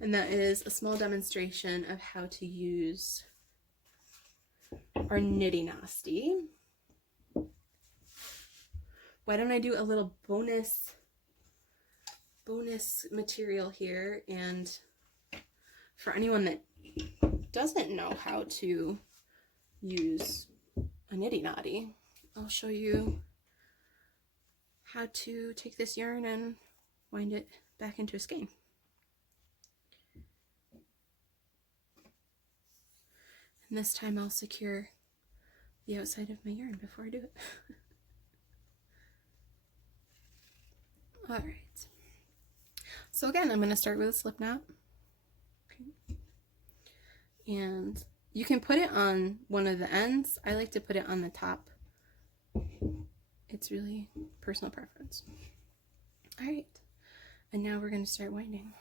and that is a small demonstration of how to use our Niddy Nøsty. Why don't I do a little bonus material here, and for anyone that doesn't know how to use a Niddy Nøsty, I'll show you how to take this yarn and wind it back into a skein. And this time I'll secure the outside of my yarn before I do it. All right. So again, I'm going to start with a slip knot. Okay. And you can put it on one of the ends. I like to put it on the top. It's really personal preference. All right. And now we're going to start winding.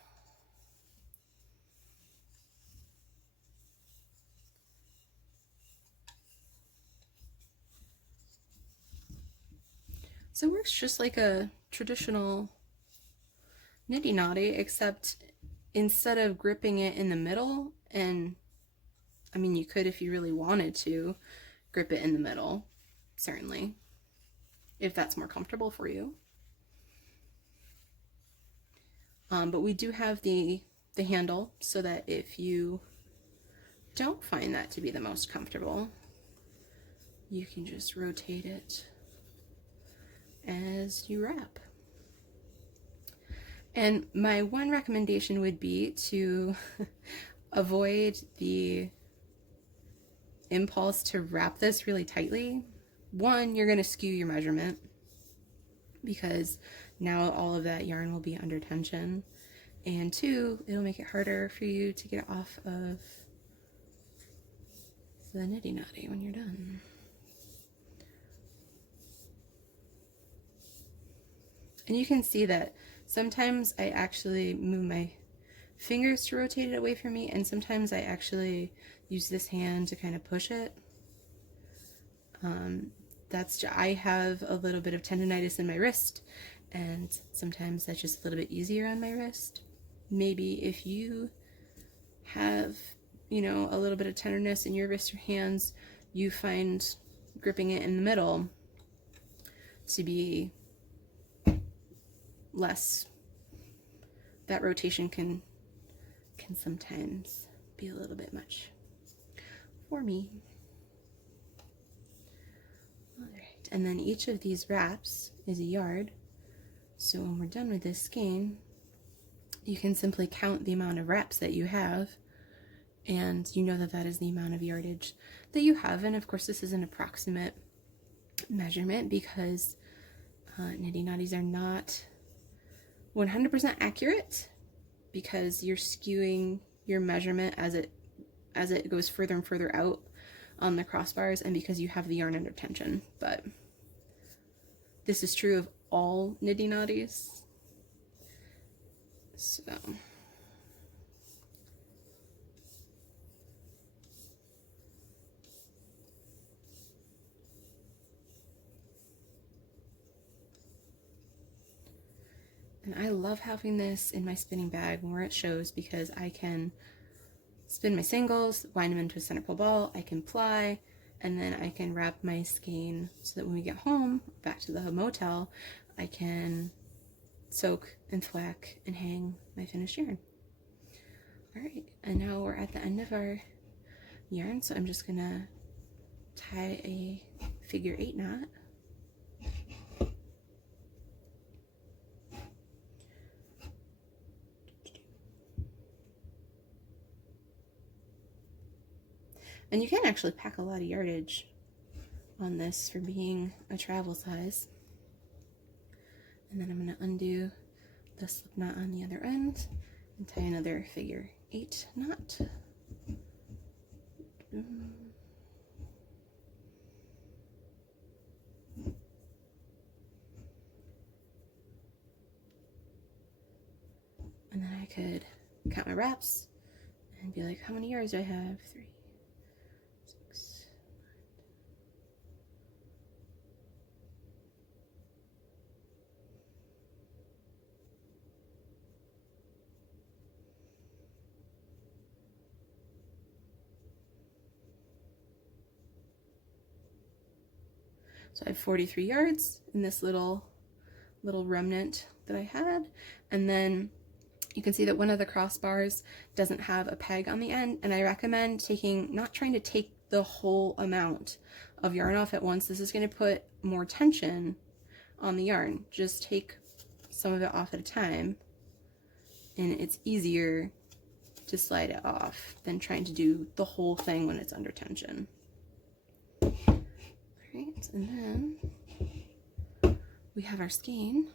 So it works just like a traditional Niddy Nøsty, except instead of gripping it in the middle, and I mean you could if you really wanted to grip it in the middle, certainly, if that's more comfortable for you. But we do have the handle so that if you don't find that to be the most comfortable, you can just rotate it as you wrap. And my one recommendation would be to avoid the impulse to wrap this really tightly. One, you're going to skew your measurement because now all of that yarn will be under tension. And two, it'll make it harder for you to get off of the Niddy Nøsty when you're done. And you can see that sometimes I actually move my fingers to rotate it away from me, and sometimes I actually use this hand to kind of push it. I have a little bit of tendonitis in my wrist, and sometimes that's just a little bit easier on my wrist. Maybe if you have, you know, a little bit of tenderness in your wrist or hands, you find gripping it in the middle to be less, that rotation can sometimes be a little bit much for me. All right, and then each of these wraps is a yard. So when we're done with this skein, you can simply count the amount of wraps that you have, and you know that that is the amount of yardage that you have. And of course, this is an approximate measurement because Niddy Nøstys are not 100% accurate, because you're skewing your measurement as it goes further and further out on the crossbars, and because you have the yarn under tension. But this is true of all Niddy Nøstys. So and I love having this in my spinning bag where it shows, because I can spin my singles, wind them into a center pole ball, I can ply, and then I can wrap my skein so that when we get home, back to the motel, I can soak and thwack and hang my finished yarn. Alright, and now we're at the end of our yarn, so I'm just gonna tie a figure 8 knot. And you can actually pack a lot of yardage on this for being a travel size. And then I'm going to undo the slip knot on the other end and tie another figure 8 knot. And then I could count my wraps and be like, how many yards do I have? 3, 6, 9. So I have 43 yards in this little remnant that I had. And then you can see that one of the crossbars doesn't have a peg on the end, and I recommend not trying to take the whole amount of yarn off at once. This is going to put more tension on the yarn. Just take some of it off at a time, and it's easier to slide it off than trying to do the whole thing when it's under tension. All right, and then we have our skein.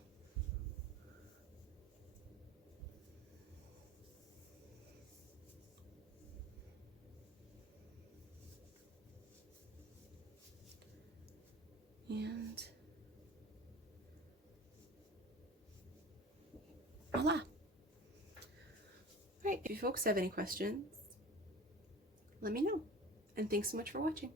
And voila! All right, if you folks have any questions, let me know. And thanks so much for watching.